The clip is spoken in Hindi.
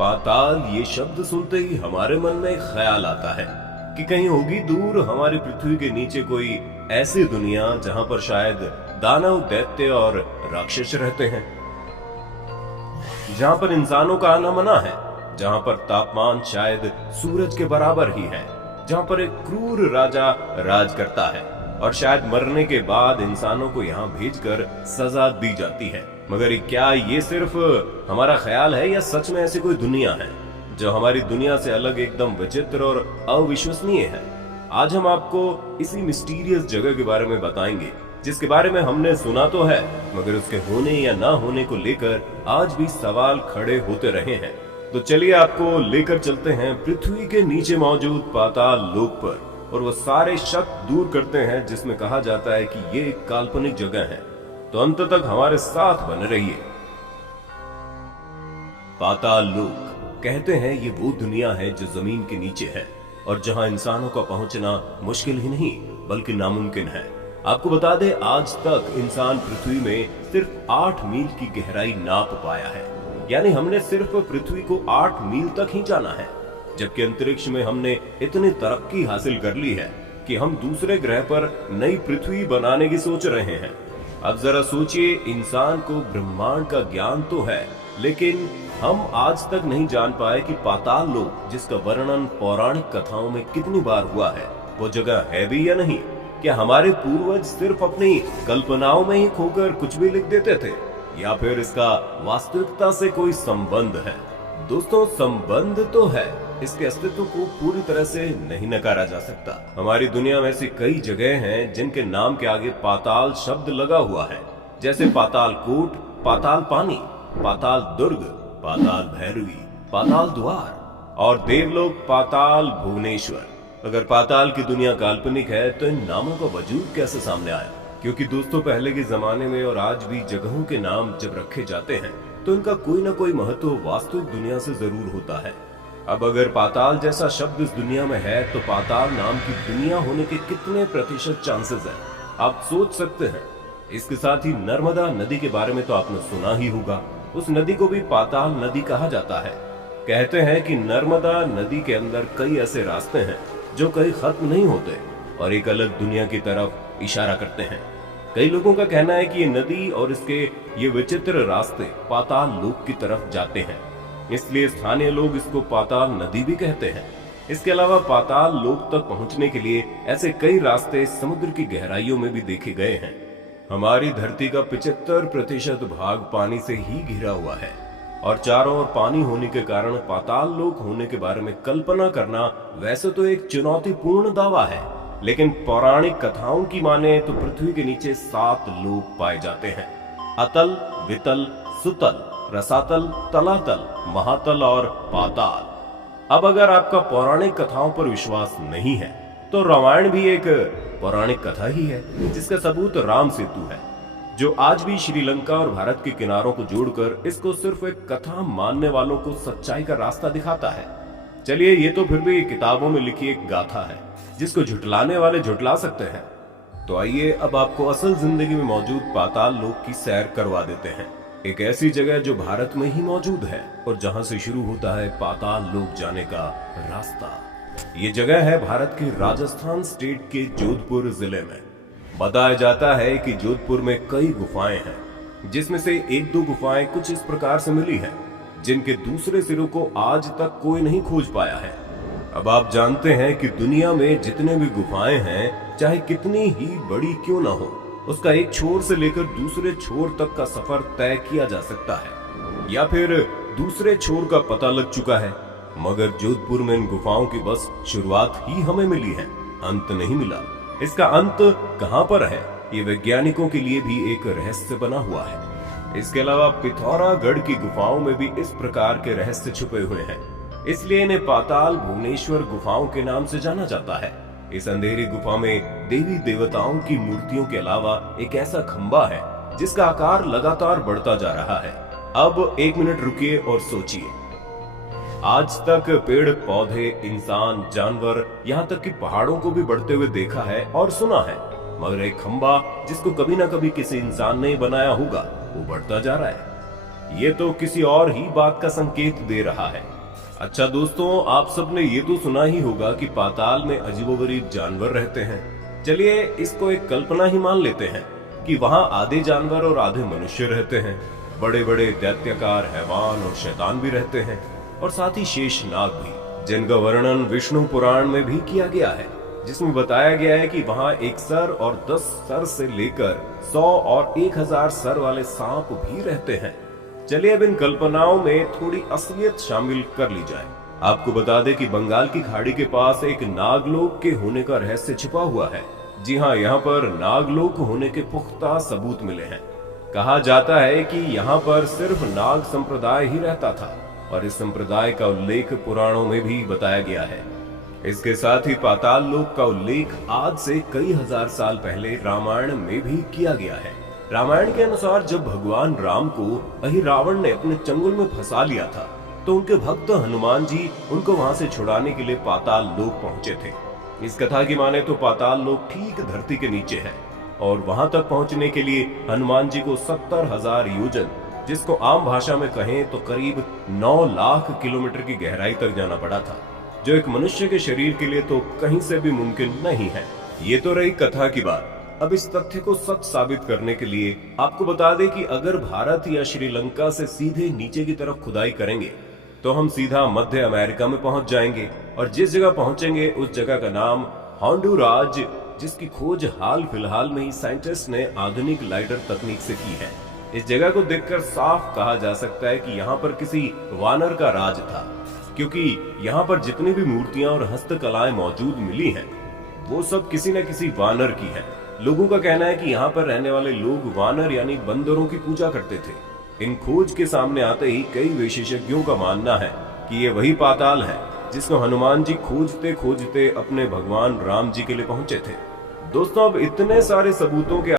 पाताल ये शब्द सुनते ही हमारे मन में एक ख्याल आता है कि कहीं होगी दूर हमारी पृथ्वी के नीचे कोई ऐसी दुनिया जहां पर शायद दानव, दैत्य और राक्षस रहते हैं, जहां पर इंसानों का आना मना है, जहां पर तापमान शायद सूरज के बराबर ही है, जहां पर एक क्रूर राजा राज करता है और शायद मरने के बाद इंसानों को यहाँ भेजकर सजा दी जाती है। मगर क्या ये सिर्फ हमारा ख्याल है या सच में ऐसी कोई दुनिया है जो हमारी दुनिया से अलग, एकदम विचित्र और अविश्वसनीय है? आज हम आपको इसी मिस्टीरियस जगह के बारे में बताएंगे जिसके बारे में हमने सुना तो है, मगर उसके होने या ना होने को लेकर आज भी सवाल खड़े होते रहे हैं। तो चलिए आपको लेकर चलते हैं पृथ्वी के नीचे मौजूद पाताल लोक पर, और वो सारे शक दूर करते हैं जिसमें कहा जाता है कि ये एक काल्पनिक जगह है। तो अंत तक हमारे साथ बने रहिए। पाताल लोक कहते हैं ये वो दुनिया है जो जमीन के नीचे है और जहां इंसानों का पहुंचना मुश्किल ही नहीं बल्कि नामुमकिन है। आपको बता दें, आज तक इंसान पृथ्वी में सिर्फ 8 मील की गहराई नाप पाया है, यानी हमने सिर्फ पृथ्वी को 8 मील तक ही जाना है, जबकि अंतरिक्ष में हमने इतनी तरक्की हासिल कर ली है कि हम दूसरे ग्रह पर नई पृथ्वी बनाने की सोच रहे हैं। अब जरा सोचिए, इंसान को ब्रह्मांड का ज्ञान तो है, लेकिन हम आज तक नहीं जान पाए कि पाताल लोक, जिसका वर्णन पौराणिक कथाओं में कितनी बार हुआ है, वो जगह है भी या नहीं। क्या हमारे पूर्वज सिर्फ अपनी कल्पनाओं में ही खोकर कुछ भी लिख देते थे, या फिर इसका वास्तविकता से कोई संबंध है? दोस्तों, संबंध तो है, इसके अस्तित्व को पूरी तरह से नहीं नकारा जा सकता। हमारी दुनिया में ऐसी कई जगह हैं जिनके नाम के आगे पाताल शब्द लगा हुआ है, जैसे पाताल कोट, पाताल पानी, पाताल दुर्ग, पाताल भैरवी, पाताल द्वार और देवलोक पाताल भुवनेश्वर। अगर पाताल की दुनिया काल्पनिक है तो इन नामों का वजूद कैसे सामने आया? क्योंकि दोस्तों, पहले के जमाने में और आज भी जगहों के नाम जब रखे जाते हैं तो इनका कोई ना कोई महत्व वास्तविक दुनिया से जरूर होता है। अब अगर पाताल जैसा शब्द इस दुनिया में है तो पाताल नाम की दुनिया होने के कितने प्रतिशत चांसेस हैं, आप सोच सकते हैं। इसके साथ ही नर्मदा नदी के बारे में तो आपने सुना ही होगा। उस नदी को भी पाताल नदी कहा जाता है। कहते हैं कि नर्मदा नदी के अंदर कई ऐसे रास्ते हैं जो कहीं खत्म नहीं होते और एक अलग दुनिया की तरफ इशारा करते हैं। कई लोगों का कहना है कि ये नदी और इसके ये विचित्र रास्ते पाताल लोक की तरफ जाते हैं, इसलिए स्थानीय लोग इसको पाताल नदी भी कहते हैं। इसके अलावा पाताल लोक तक पहुंचने के लिए ऐसे कई रास्ते समुद्र की गहराइयों में भी देखे गए हैं। हमारी धरती का 75% भाग पानी से ही घिरा हुआ है और चारों ओर पानी होने के कारण पाताल लोक होने के बारे में कल्पना करना वैसे तो एक चुनौतीपूर्ण दावा है, लेकिन पौराणिक कथाओं की माने तो पृथ्वी के नीचे 7 लोक पाए जाते हैं: अतल, वितल, सुतल, रसातल, तलातल, महातल और पाताल। अब अगर आपका पौराणिक कथाओं पर विश्वास नहीं है तो रामायण भी एक पौराणिक कथा ही है, जिसका सबूत राम सेतु है, जो आज भी श्रीलंका और भारत के किनारों को जोड़कर इसको सिर्फ एक कथा मानने वालों को सच्चाई का रास्ता दिखाता है। चलिए, ये तो फिर भी किताबों में लिखी एक गाथा है जिसको झुटलाने वाले झुटला सकते हैं। तो आइए अब आपको असल जिंदगी में मौजूद पाताल लोक की सैर करवा देते हैं। एक ऐसी जगह जो भारत में ही मौजूद है और जहां से शुरू होता है पाताल लोक जाने का रास्ता। ये जगह है भारत के राजस्थान स्टेट के जोधपुर जिले में। बताया जाता है कि जोधपुर में कई गुफाएं हैं, जिसमें से 1-2 गुफाएं कुछ इस प्रकार से मिली हैं, जिनके दूसरे सिरों को आज तक कोई नहीं खोज पाया है। अब आप जानते हैं कि दुनिया में जितने भी गुफाएं हैं, चाहे कितनी ही बड़ी क्यों ना हो, उसका एक छोर से लेकर दूसरे छोर तक का सफर तय किया जा सकता है, या फिर दूसरे छोर का पता लग चुका है। मगर जोधपुर में इन गुफाओं की बस शुरुआत ही हमें मिली है, अंत नहीं मिला। इसका अंत कहां पर है, ये वैज्ञानिकों के लिए भी एक रहस्य बना हुआ है। इसके अलावा पिथौरागढ़ की गुफाओं में भी इस प्रकार के रहस्य छुपे हुए हैं, इसलिए इन्हें पाताल भुवनेश्वर गुफाओं के नाम से जाना जाता है। इस अंधेरी गुफा में देवी देवताओं की मूर्तियों के अलावा एक ऐसा खंबा है जिसका आकार लगातार बढ़ता जा रहा है। अब 1 मिनट रुकिए और सोचिए। आज तक पेड़ पौधे, इंसान, जानवर, यहाँ तक कि पहाड़ों को भी बढ़ते हुए देखा है और सुना है, मगर एक खंबा जिसको कभी ना कभी किसी इंसान ने बनाया होगा, वो बढ़ता जा रहा है। ये तो किसी और ही बात का संकेत दे रहा है। अच्छा दोस्तों, आप सबने ये तो सुना ही होगा कि पाताल में अजीबोगरीब जानवर रहते हैं। चलिए इसको एक कल्पना ही मान लेते हैं कि वहाँ आधे जानवर और आधे मनुष्य रहते हैं। बड़े बड़े दैत्याकार हैवान और शैतान भी रहते हैं, और साथ ही शेष नाग भी, जिनका वर्णन विष्णु पुराण में भी किया गया है, जिसमें बताया गया है कि वहाँ 1 सर और 10 सर से लेकर 100 और 1000 सर वाले सांप भी रहते हैं। चलिए अब इन कल्पनाओं में थोड़ी असलियत शामिल कर ली जाए। आपको बता दें कि बंगाल की खाड़ी के पास एक नागलोक के होने का रहस्य छिपा हुआ है। जी हाँ, यहाँ पर नागलोक होने के पुख्ता सबूत मिले हैं। कहा जाता है कि यहाँ पर सिर्फ नाग संप्रदाय ही रहता था, और इस संप्रदाय का उल्लेख पुराणों में भी बताया गया है। इसके साथ ही पाताल लोक का उल्लेख आज से कई हजार साल पहले रामायण में भी किया गया है। रामायण के अनुसार जब भगवान राम को अहिरावण ने अपने चंगुल में फंसा लिया था, तो उनके भक्त हनुमान जी उनको वहां से छुड़ाने के लिए पाताल लोक पहुंचे थे। इस कथा की माने तो पाताल लोक ठीक धरती के नीचे है, और वहां तक पहुंचने के लिए हनुमान जी को 70,000 योजन, जिसको आम भाषा में कहें तो करीब 9 लाख किलोमीटर की गहराई तक जाना पड़ा था, जो एक मनुष्य के शरीर के लिए तो कहीं से भी मुमकिन नहीं है। ये तो रही कथा की बात। अब इस तथ्य को सच साबित करने के लिए आपको बता दें कि अगर भारत या श्रीलंका से सीधे नीचे की तरफ खुदाई करेंगे तो हम सीधा मध्य अमेरिका में पहुंच जाएंगे, और जिस जगह पहुंचेंगे उस जगह का नाम होंडुराज, जिसकी खोज हाल फिलहाल में ही साइंटिस्ट ने आधुनिक लाइडर तकनीक से की है। इस जगह को देखकर साफ कहा जा सकता है कि यहाँ पर किसी वानर का राज था, क्योंकि यहाँ पर जितनी भी मूर्तियां और हस्तकलाएं मौजूद मिली हैं, वो सब किसी न किसी वानर की हैं। लोगों का कहना है कि यहाँ पर रहने वाले लोग वानर यानी बंदरों की पूजा करते थे। इन खोज के सामने आते ही कई विशेषज्ञों का मानना है कि ये वही पाताल है जिसको हनुमान जी खोजते खोजते अपने भगवान राम जी के लिए पहुंचे थे। दोस्तों, अब इतने सारे सबूतों के